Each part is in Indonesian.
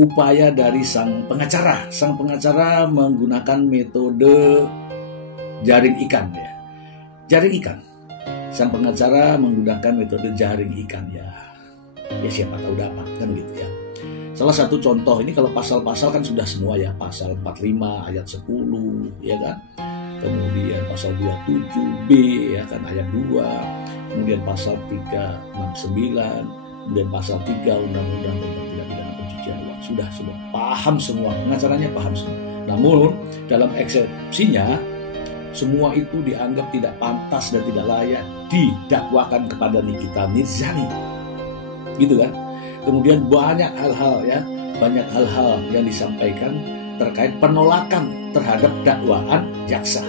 upaya dari sang pengacara. Sang pengacara menggunakan metode jaring ikan ya. Jaring ikan. Sang pengacara menggunakan metode jaring ikan ya. Ya siapa tahu dapat kan gitu ya. Salah satu contoh ini kalau pasal-pasal kan sudah semua ya. Pasal 45 ayat 10 ya kan. Kemudian pasal 27B ya kan ayat 2. Kemudian pasal 369. Kemudian pasal 3 Undang-Undang tentang Tindak Pidana Pencucian Uang. Sudah paham semua, pengacaranya paham semua. Namun dalam eksepsinya semua itu dianggap tidak pantas dan tidak layak didakwakan kepada Nikita Mirzani. Gitu kan? Kemudian banyak hal-hal yang disampaikan terkait penolakan terhadap dakwaan jaksa.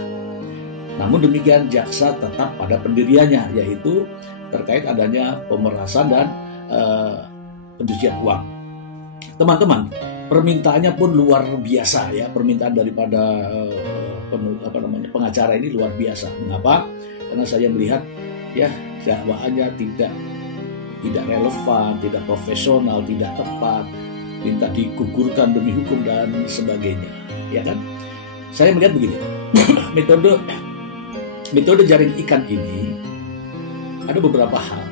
Namun demikian jaksa tetap pada pendiriannya, yaitu terkait adanya pemerasan dan pencucian uang. Teman-teman, permintaannya pun luar biasa ya, permintaan daripada pengacara ini luar biasa. Mengapa? Karena saya melihat ya dakwaannya tidak relevan, tidak profesional, tidak tepat, minta digugurkan demi hukum dan sebagainya, ya kan? Saya melihat begini, metode jaring ikan ini ada beberapa hal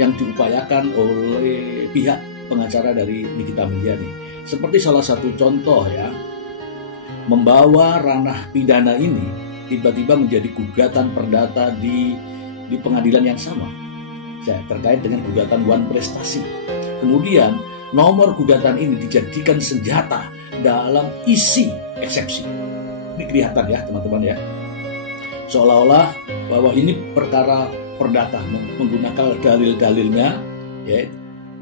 yang diupayakan oleh pihak pengacara dari Nikita Mirzani. Seperti salah satu contoh ya, membawa ranah pidana ini tiba-tiba menjadi gugatan perdata di pengadilan yang sama terkait dengan gugatan wan prestasi. Kemudian nomor gugatan ini dijadikan senjata dalam isi eksepsi. Ini kelihatan ya teman-teman ya, seolah-olah bahwa ini perkara perdata menggunakan dalil-dalilnya ya,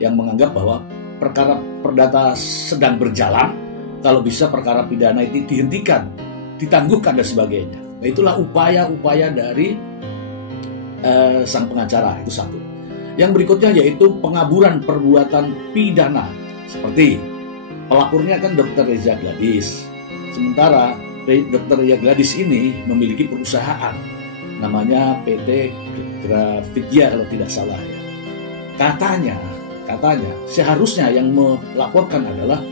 yang menganggap bahwa perkara perdata sedang berjalan, kalau bisa perkara pidana itu dihentikan, ditangguhkan dan sebagainya. Nah, itulah upaya-upaya dari sang pengacara, itu satu. Yang berikutnya yaitu pengaburan perbuatan pidana, seperti pelapornya kan Dr. Reza Gladys. Sementara Dr. Reza Gladys ini memiliki perusahaan namanya PT Grafidia kalau tidak salah ya. Katanya seharusnya yang melaporkan adalah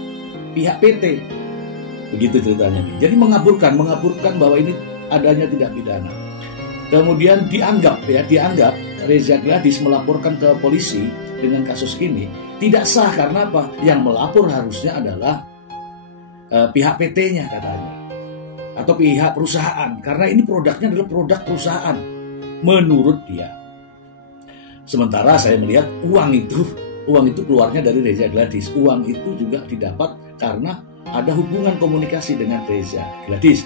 pihak PT. Begitu ceritanya nih. Jadi mengaburkan bahwa ini adanya tidak pidana. Kemudian dianggap Reza Gladys melaporkan ke polisi dengan kasus ini tidak sah karena apa? Yang melapor harusnya adalah pihak PT-nya katanya, atau pihak perusahaan, karena ini produknya adalah produk perusahaan menurut dia. Sementara saya melihat uang itu keluarnya dari Reza Gladys. Uang itu juga didapat karena ada hubungan komunikasi dengan Reza Gladys.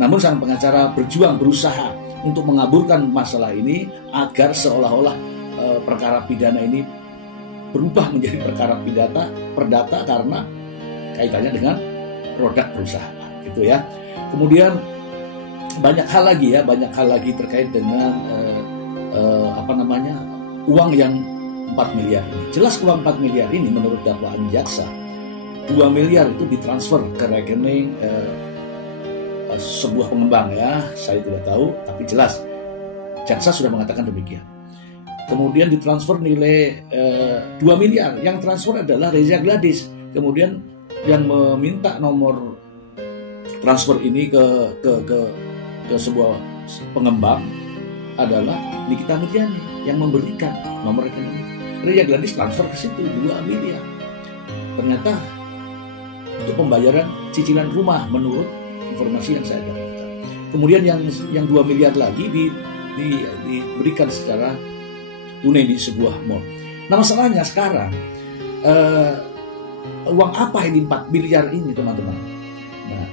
Namun sang pengacara berusaha untuk mengaburkan masalah ini agar seolah-olah perkara pidana ini berubah menjadi perkara perdata karena kaitannya dengan produk perusahaan, gitu ya. Kemudian banyak hal lagi terkait dengan uang yang 4 miliar ini. Jelas uang 4 miliar ini menurut dakwaan jaksa, 2 miliar itu ditransfer ke rekening sebuah pengembang ya, saya tidak tahu, tapi jelas jaksa sudah mengatakan demikian. Kemudian ditransfer nilai 2 miliar, yang transfer adalah Reza Gladys. Kemudian yang meminta nomor transfer ini ke sebuah pengembang adalah Nikita Mirzani yang memberikan nomor rekening. Reza Gladys transfer ke situ 2 miliar. Ternyata untuk pembayaran cicilan rumah menurut informasi yang saya dapatkan. Kemudian yang 2 miliar lagi diberikan secara tunai di sebuah mall. Nah, masalahnya sekarang uang apa ini 4 miliar ini, teman-teman? Nah,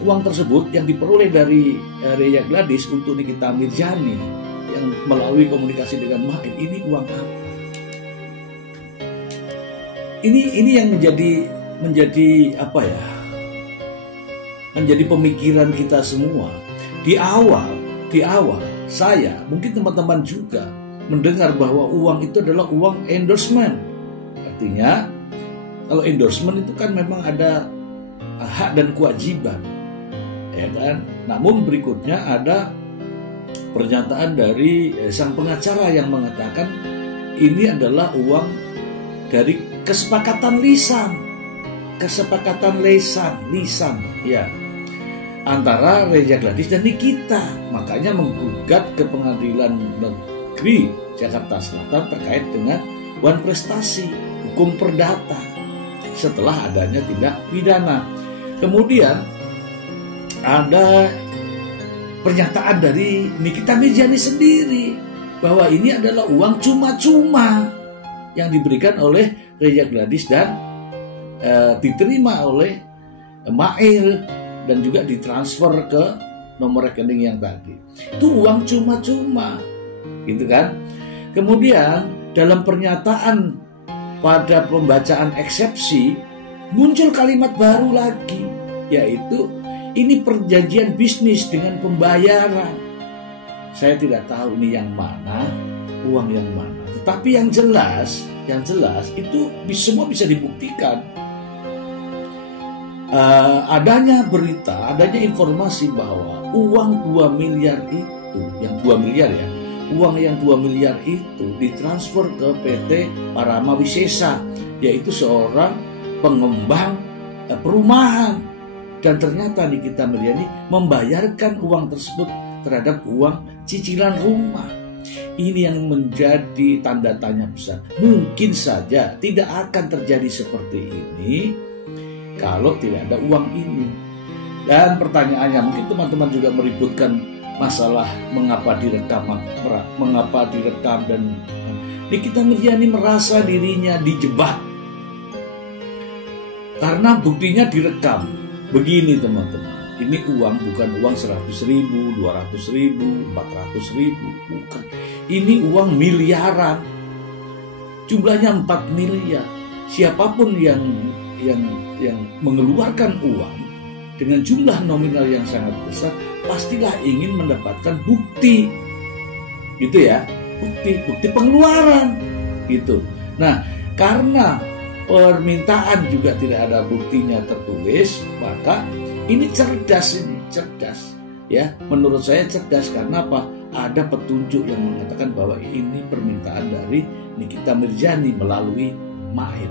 uang tersebut yang diperoleh dari Reza Gladys untuk Nikita Mirzani yang melalui komunikasi dengan Maim, ini uang apa? Ini yang menjadi apa ya? Menjadi pemikiran kita semua. Di awal saya, mungkin teman-teman juga mendengar bahwa uang itu adalah uang endorsement. Artinya kalau endorsement itu kan memang ada hak dan kewajiban, ya kan? Namun berikutnya ada pernyataan dari sang pengacara yang mengatakan ini adalah uang dari kesepakatan lisan. kesepakatan lisan ya antara Reza Gladys dan Nikita, makanya menggugat ke Pengadilan Negeri Jakarta Selatan terkait dengan wan prestasi hukum perdata setelah adanya tindak pidana. Kemudian ada pernyataan dari Nikita Mirzani sendiri bahwa ini adalah uang cuma-cuma yang diberikan oleh Reza Gladys dan diterima oleh Mail dan juga ditransfer ke nomor rekening yang tadi. Itu uang cuma-cuma, gitu kan? Kemudian dalam pernyataan pada pembacaan eksepsi muncul kalimat baru lagi, yaitu ini perjanjian bisnis dengan pembayaran. Saya tidak tahu ini yang mana, uang yang mana. Tetapi yang jelas itu semua bisa dibuktikan. Adanya berita, adanya informasi bahwa uang 2 miliar itu, yang 2 miliar ya, uang yang 2 miliar itu ditransfer ke PT Parama Wisesa, yaitu seorang pengembang perumahan. Dan ternyata Nikita Mirzani membayarkan uang tersebut terhadap uang cicilan rumah. Ini yang menjadi tanda tanya besar. Mungkin saja tidak akan terjadi seperti ini kalau tidak ada uang ini. Dan pertanyaannya, mungkin teman-teman juga meributkan masalah mengapa direkam dan Nikita Mirzani merasa dirinya dijebak karena buktinya direkam. Begini teman-teman, ini uang bukan uang 100.000, 200.000, 400.000, bukan. Ini uang miliaran, jumlahnya 4 miliar. Siapapun yang mengeluarkan uang dengan jumlah nominal yang sangat besar pastilah ingin mendapatkan bukti, gitu ya, bukti pengeluaran, gitu. Nah, karena permintaan juga tidak ada buktinya tertulis, maka ini cerdas ya, menurut saya cerdas. Karena apa? Ada petunjuk yang mengatakan bahwa ini permintaan dari Nikita Mirzani melalui Mail.